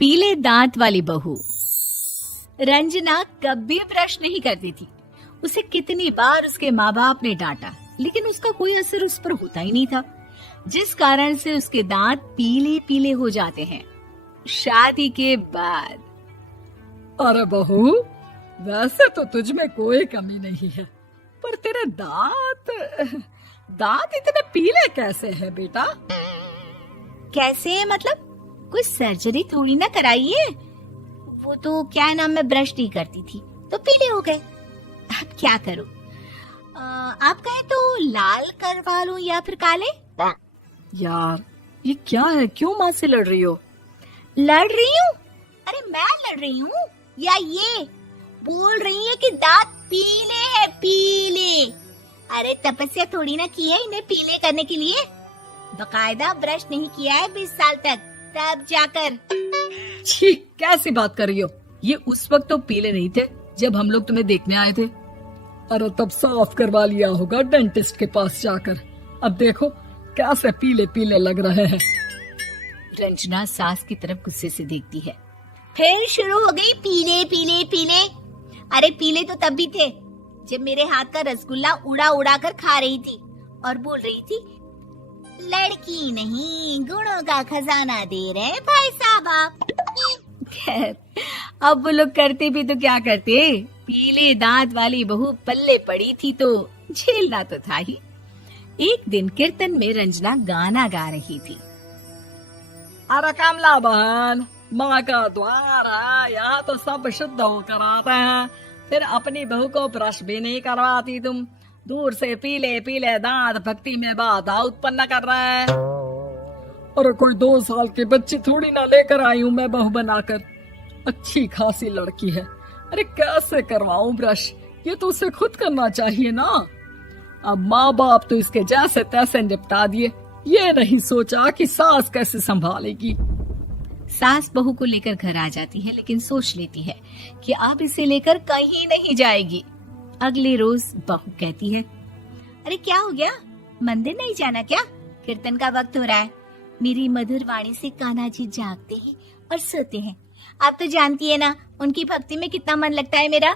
पीले दांत वाली बहू। रंजना कभी ब्रश नहीं करती थी। उसे कितनी बार उसके माँ बाप ने डांटा, लेकिन उसका कोई असर उस पर होता ही नहीं था, जिस कारण से उसके दांत पीले पीले हो जाते हैं। शादी के बाद अरे बहू, वैसे तो तुझ में कोई कमी नहीं है, पर तेरे दांत इतने पीले कैसे हैं बेटा? कैसे मतलब? कोई सर्जरी थोड़ी ना कराइए। वो तो क्या नाम, मैं ब्रश नहीं करती थी तो पीले हो गए। अब क्या करूं? आप कहे तो लाल करवा लूं या फिर काले? यार ये क्या है, क्यों माँ से लड़ रही हो? लड़ रही हूँ? अरे मैं लड़ रही हूँ या ये बोल रही है कि दांत पीले हैं, पीले। अरे तपस्या थोड़ी ना की है इन्हें पीले करने के लिए। बकायदा ब्रश नहीं किया है 20 साल तक, तब जाकर। छी, कैसी बात कर रही हो? ये उस वक्त तो पीले नहीं थे जब हम लोग तुम्हें देखने आए थे। अरे तब साफ करवा लिया होगा डेंटिस्ट के पास जाकर। अब देखो कैसे पीले पीले लग रहे हैं। रंजना सास की तरफ गुस्से से देखती है। फिर शुरू हो गई पीले पीले पीले। अरे पीले तो तब भी थे जब मेरे हाथ का रसगुल्ला उड़ा उड़ा कर खा रही थी और बोल रही थी, लड़की नहीं गुणों का खजाना दे रहे भाई साहब आप। खैर, अब वो लोग करते भी तो क्या करते, पीले दांत वाली बहू पल्ले पड़ी थी तो झेलना तो था ही। एक दिन कीर्तन में रंजना गाना गा रही थी। अरे कमला बहन, माँ का द्वार है, यहाँ तो सब शुद्ध होकर आते हैं, फिर अपनी बहू को ब्रश भी नहीं करवाती तुम। दूर से पीले पीले दांत भक्ति में बाधा उत्पन्न कर रहे हैं। अरे कोई 2 साल के बच्चे थोड़ी ना लेकर आई हूँ मैं बहू बनाकर। अच्छी खासी लड़की है, अरे कैसे करवाऊं ब्रश? ये तो उसे खुद करना चाहिए ना। अब माँ बाप तो इसके जैसे तैसे निपटा दिए, ये नहीं सोचा कि सास कैसे संभालेगी। सास बहू को लेकर घर आ जाती है, लेकिन सोच लेती है कि अब इसे लेकर कहीं नहीं जाएगी। अगले रोज बहू कहती है, अरे क्या हो गया, मंदिर नहीं जाना क्या? कीर्तन का वक्त हो रहा है। मेरी मधुर वाणी से कान्हा जी जागते हैं और सोते हैं। आप तो जानती है ना उनकी भक्ति में कितना मन लगता है मेरा।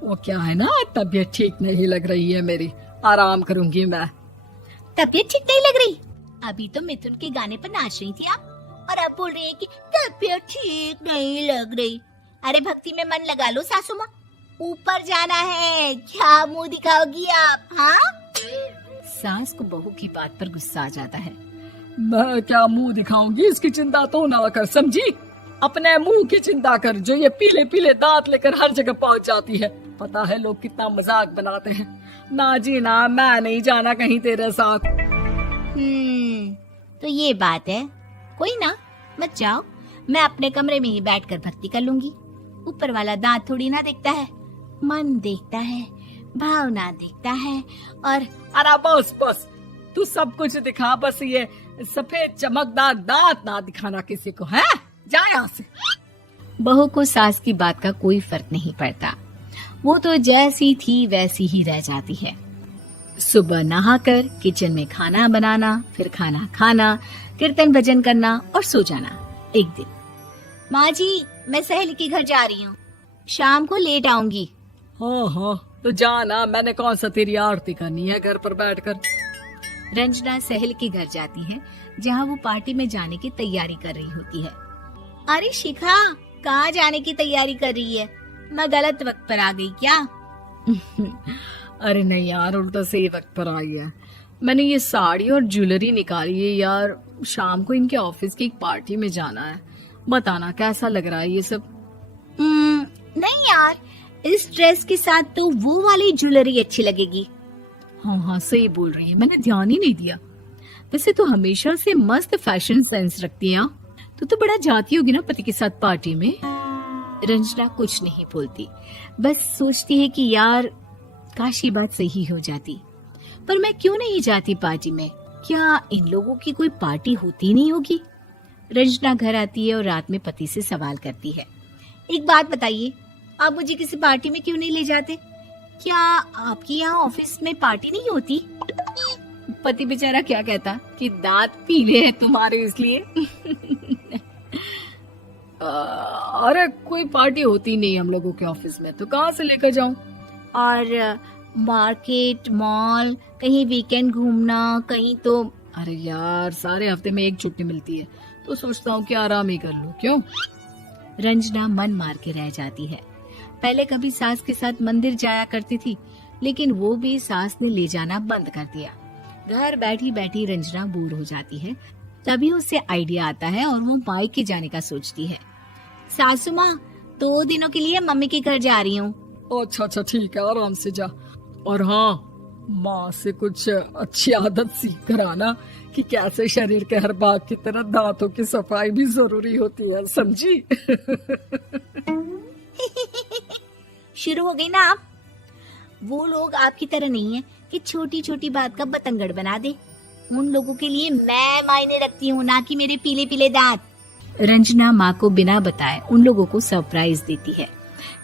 वो क्या है ना, तबीयत ठीक नहीं लग रही है मेरी, आराम करूंगी मैं। तबीयत ठीक नहीं लग रही? अभी तो मिथुन के गाने पर नाच रही थी आप, और अब बोल रही है कि तबीयत ठीक नहीं लग रही। अरे भक्ति में मन लगा लो सासू माँ, ऊपर जाना है, क्या मुंह दिखाओगी आप? हाँ? सास को बहू की बात पर गुस्सा आ जाता है। मैं क्या मुंह दिखाऊंगी, इसकी चिंता तो ना कर, समझी? अपने मुंह की चिंता कर, जो ये पीले पीले दांत लेकर हर जगह पहुंच जाती है। पता है लोग कितना मजाक बनाते हैं। ना जी ना, मैं नहीं जाना कहीं तेरे साथ। तो ये बात है। कोई ना, मत जाओ, मैं अपने कमरे में ही बैठकर भक्ति कर लूंगी। ऊपर वाला दांत थोड़ी ना देखता है, मन देखता है, भावना देखता है। और अरे बस बस, तू सब कुछ दिखा, बस ये सफेद चमकदार दांत ना दिखाना किसी को, है? जा यहाँ से। बहू को सास की बात का कोई फर्क नहीं पड़ता, वो तो जैसी थी वैसी ही रह जाती है। सुबह नहाकर किचन में खाना बनाना, फिर खाना खाना, कीर्तन भजन करना और सो जाना। एक दिन, माँ जी मैं सहेली के घर जा रही हूँ, शाम को लेट आऊंगी। हाँ हाँ तो जाना, मैंने कौन सा तेरी आरती करनी है घर पर बैठकर। रंजना सहेली के घर जाती है, जहाँ वो पार्टी में जाने की तैयारी कर रही होती है। अरे शिखा, कहाँ जाने की तैयारी कर रही है? मैं गलत वक्त पर आ गई क्या? अरे नहीं यार, उल्टा सही वक्त पर आई है। मैंने ये साड़ी और ज्वेलरी निकाली है यार, शाम को इनके ऑफिस की एक पार्टी में जाना है। बताना कैसा लग रहा है ये सब? नहीं यार, इस ड्रेस के साथ तो वो वाली ज्वेलरी अच्छी लगेगी। हाँ हाँ सही बोल रही है, मैंने ध्यान ही नहीं दिया। वैसे तो हमेशा से मस्त फैशन सेंस रखती है। तो बड़ा जाती होगी ना पति के साथ पार्टी में। रंजना कुछ नहीं बोलती, बस सोचती है कि यार काश ये बात सही हो जाती, पर मैं क्यों नहीं जाती पार्टी में? क्या इन लोगों की कोई पार्टी होती नहीं होगी? रंजना घर आती है और रात में पति से सवाल करती है, एक बात बताइए, आप मुझे किसी पार्टी में क्यों नहीं ले जाते? क्या आपके यहाँ ऑफिस में पार्टी नहीं होती? पति बेचारा क्या कहता कि दांत पीले हैं तुम्हारे इसलिए। अरे कोई पार्टी होती नहीं हम लोगों के ऑफिस में, तो कहाँ से लेकर जाऊं? और मार्केट, मॉल, कहीं वीकेंड घूमना, कहीं तो। अरे यार सारे हफ्ते में एक छुट्टी मिलती है, तो सोचता हूँ कि आराम ही कर लूं। क्यों? रंजना मन मार के रह जाती है। पहले कभी सास के साथ मंदिर जाया करती थी, लेकिन वो भी सास ने ले जाना बंद कर दिया। घर बैठी बैठी रंजना बोर हो जाती है। तभी उसे आइडिया आता है और वो मायके जाने का सोचती है। सासू माँ, 2 दिनों के लिए मम्मी के घर जा रही हूँ। अच्छा ठीक है, आराम से जा। और हाँ, माँ से कुछ अच्छी आदत सीख कर आना कि कैसे शरीर के हर भाग की तरह दांतों की सफाई भी जरूरी होती है, समझी? शुरू हो गई ना आप। वो लोग आपकी तरह नहीं है कि छोटी छोटी बात का बतंगड़ बना दे। उन लोगों के लिए मैं मायने रखती हूँ, ना कि मेरे पीले पीले दांत। रंजना माँ को बिना बताए उन लोगों को सरप्राइज देती है,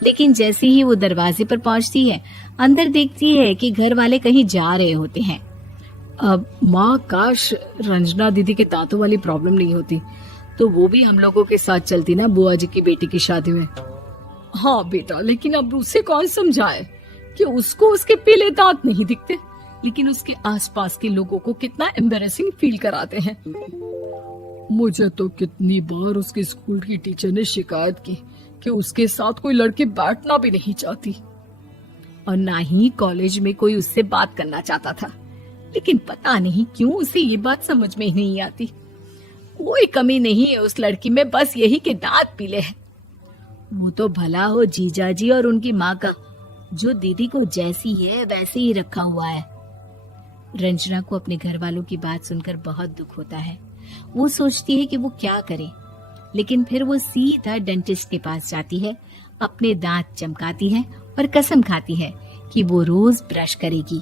लेकिन जैसे ही वो दरवाजे पर पहुंचती है, अंदर देखती है कि घर वाले कहीं जा रहे होते हैं। अब माँ, काश रंजना दीदी के दांतों वाली प्रॉब्लम नहीं होती, तो वो भी हम लोगों के साथ चलती ना बुआ जी की बेटी की शादी में। हाँ बेटा, लेकिन अब उसे कौन समझाए कि उसको उसके पीले दांत नहीं दिखते, लेकिन उसके आसपास के लोगों को कितना एम्बैरेसिंग फील कराते हैं। मुझे तो कितनी बार उसके स्कूल की टीचर ने शिकायत की कि उसके साथ कोई लड़की बैठना भी नहीं चाहती, और ना ही कॉलेज में कोई उससे बात करना चाहता था। लेकिन पता नहीं क्यों उसे ये बात समझ में ही नहीं आती। कोई कमी नहीं है उस लड़की में, बस यही कि दांत पीले हैं। वो तो भला हो जीजा जी और उनकी माँ का, जो दीदी को जैसी है वैसे ही रखा हुआ है। रंजना को अपने घर वालों की बात सुनकर बहुत दुख होता है। वो सोचती है कि वो क्या करे, लेकिन फिर वो सीधा डेंटिस्ट के पास जाती है, अपने दांत चमकाती है और कसम खाती है कि वो रोज ब्रश करेगी।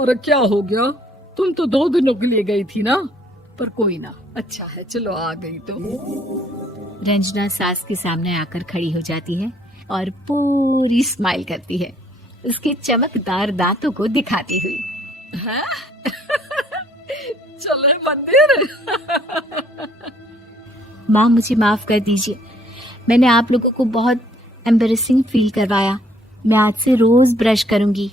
अरे क्या हो गया? तुम तो 2 दिनों के लिए गई थी ना, पर कोई ना, अच्छा है, चलो आ गई तो। रंजना सास के सामने आकर खड़ी हो जाती है और पूरी स्माइल करती है, उसके चमकदार दांतों को दिखाती हुई। है? चले मंदिर। माँ, मुझे माफ कर दीजिए, मैंने आप लोगों को बहुत एम्बैरेसिंग फील करवाया। मैं आज से रोज ब्रश करूंगी।